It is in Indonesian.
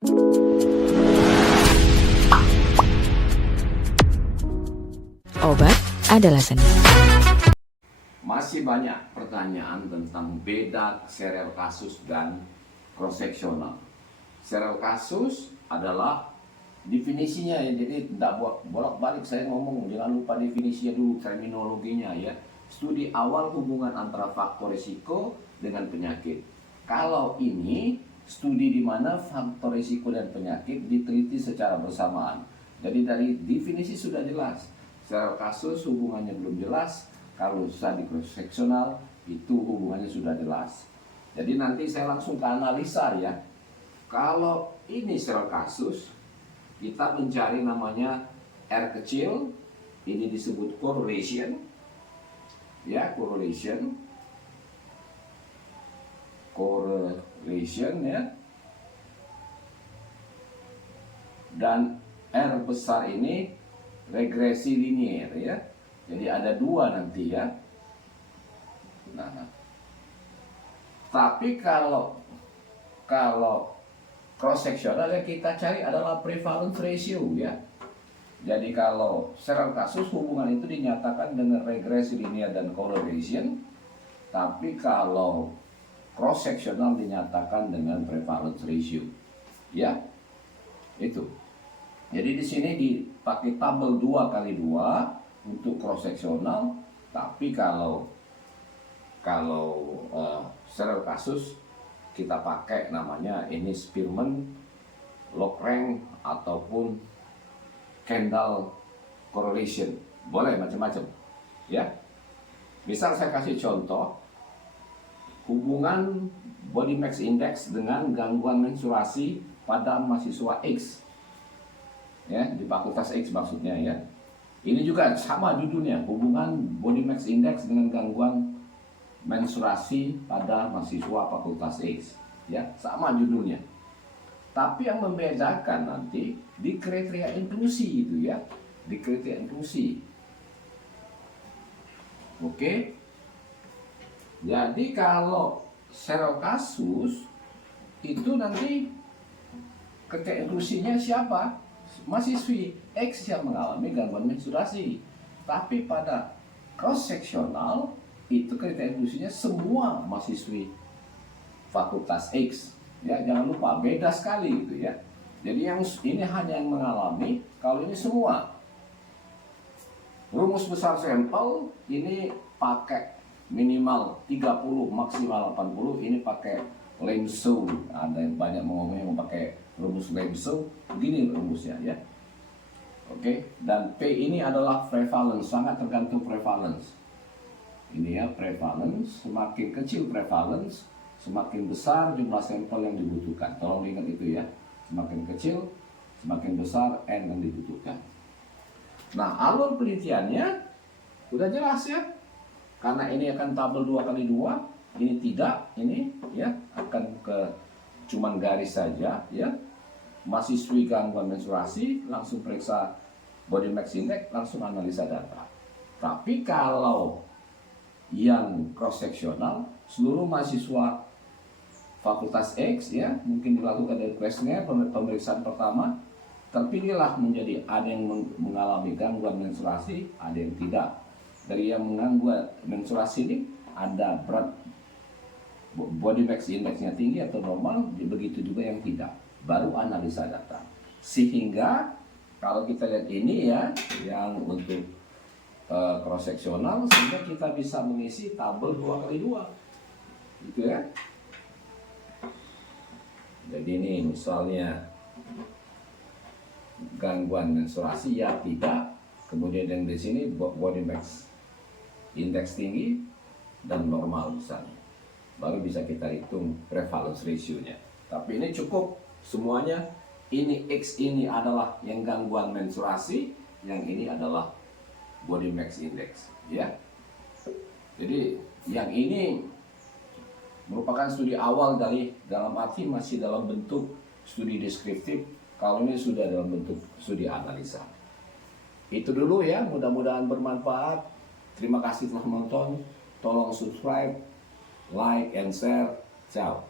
Obat adalah seni. Masih banyak pertanyaan tentang beda serial kasus dan cross-sectional. Serial kasus adalah definisinya ya, jadi tidak bolak-balik saya ngomong, jangan lupa definisinya dulu, terminologinya ya. Studi awal hubungan antara faktor risiko dengan penyakit. Kalau ini studi di mana faktor risiko dan penyakit diteliti secara bersamaan. Jadi dari definisi sudah jelas. Serial kasus hubungannya belum jelas. Kalau studi cross-sectional itu hubungannya sudah jelas. Jadi nanti saya langsung ke analisa ya. Kalau ini serial kasus, kita mencari namanya R kecil, ini disebut correlation. Ya, correlation ya. Dan R besar ini regresi linier ya. Jadi ada dua nanti ya. Nah. Tapi kalau cross sectional yang kita cari adalah prevalence ratio ya. Jadi kalau serial kasus hubungan itu dinyatakan dengan regresi linear dan correlation, tapi kalau cross sectional dinyatakan dengan prevalence ratio. Ya. Itu. Jadi di sini dipakai tabel 2x2 untuk cross sectional, tapi kalau serial kasus kita pakai namanya ini Spearman, Log-Rank ataupun Kendall correlation, boleh macam-macam ya. Misal saya kasih contoh hubungan body mass index dengan gangguan menstruasi pada mahasiswa X ya, di fakultas X maksudnya ya. Ini juga sama judulnya, hubungan body mass index dengan gangguan menstruasi pada mahasiswa fakultas X ya, sama judulnya. Tapi yang membedakan nanti di kriteria inklusi itu ya, di kriteria inklusi. Oke. Jadi kalau serial kasus itu nanti kriteria inklusinya siapa? Mahasiswi X yang mengalami gangguan menstruasi. Tapi pada cross sectional itu kriteria inklusinya semua mahasiswi fakultas X. Ya, jangan lupa beda sekali gitu ya. Jadi yang ini hanya yang mengalami, kalau ini semua. Rumus besar sampel ini pakai minimal 30 maksimal 80, ini pakai Lemso. Ada yang banyak ngomongnya pakai rumus Lemso. Begini rumusnya ya. Oke, dan P ini adalah prevalence, sangat tergantung prevalence. Ini ya prevalence, semakin kecil prevalence, semakin besar jumlah sampel yang dibutuhkan. Tolong ingat itu ya. Semakin kecil, semakin besar N yang dibutuhkan. Nah, alur penelitiannya udah jelas ya. Karena ini akan tabel 2x2, ini tidak, ini ya akan ke cuman garis saja ya. Mahasiswi gangguan menstruasi langsung periksa body mass index, langsung analisa data. Tapi kalau yang cross sectional, seluruh mahasiswa fakultas X ya, mungkin dilakukan dari kuesioner pemeriksaan pertama, terpilihlah menjadi ada yang mengalami gangguan menstruasi, ada yang tidak. Dari yang mengganggu menstruasi ini ada berat body mass indexnya tinggi atau normal, begitu juga yang tidak. Baru analisa data. Sehingga kalau kita lihat ini ya, yang untuk cross sectional, sehingga kita bisa mengisi tabel 2x2 gitu ya. Jadi ini misalnya gangguan menstruasi ya tidak, kemudian yang di sini body mass index tinggi dan normal misalnya, baru bisa kita hitung prevalence ratio-nya. Tapi ini cukup semuanya, ini X ini adalah yang gangguan menstruasi, yang ini adalah body mass index ya. Jadi yang ini merupakan studi awal dalam arti masih dalam bentuk studi deskriptif. Kalau ini sudah dalam bentuk studi analisa. Itu dulu ya, mudah-mudahan bermanfaat. Terima kasih telah menonton. Tolong subscribe, like, and share. Ciao.